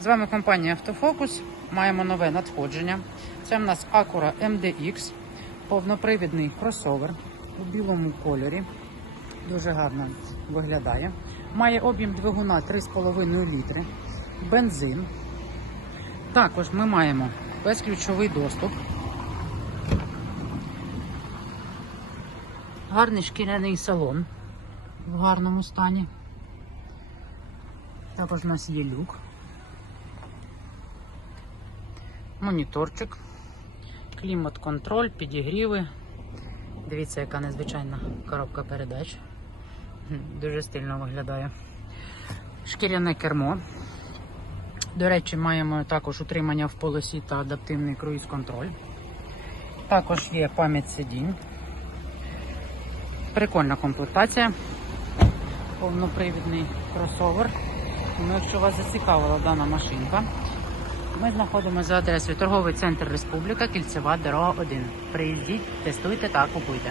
З вами компанія Автофокус. Маємо нове надходження. Це в нас Acura MDX, повнопривідний кросовер у білому кольорі. Дуже гарно виглядає. Має об'єм двигуна 3,5 літри, бензин. Також ми маємо безключовий доступ. Гарний шкіряний салон в гарному стані. Також у нас є люк. Моніторчик, клімат-контроль, підігріви. Дивіться, яка незвичайна коробка передач. Дуже стильно виглядає. Шкіряне кермо. До речі, маємо також утримання в полосі та адаптивний круїз-контроль. Також є пам'ять сидінь. Прикольна комплектація. Повнопривідний кросовер. Тому, якщо вас зацікавила дана машинка, ми знаходимося за адресою торговий центр Республіка, кільцева дорога 1. Приїздіть, тестуйте та купуйте.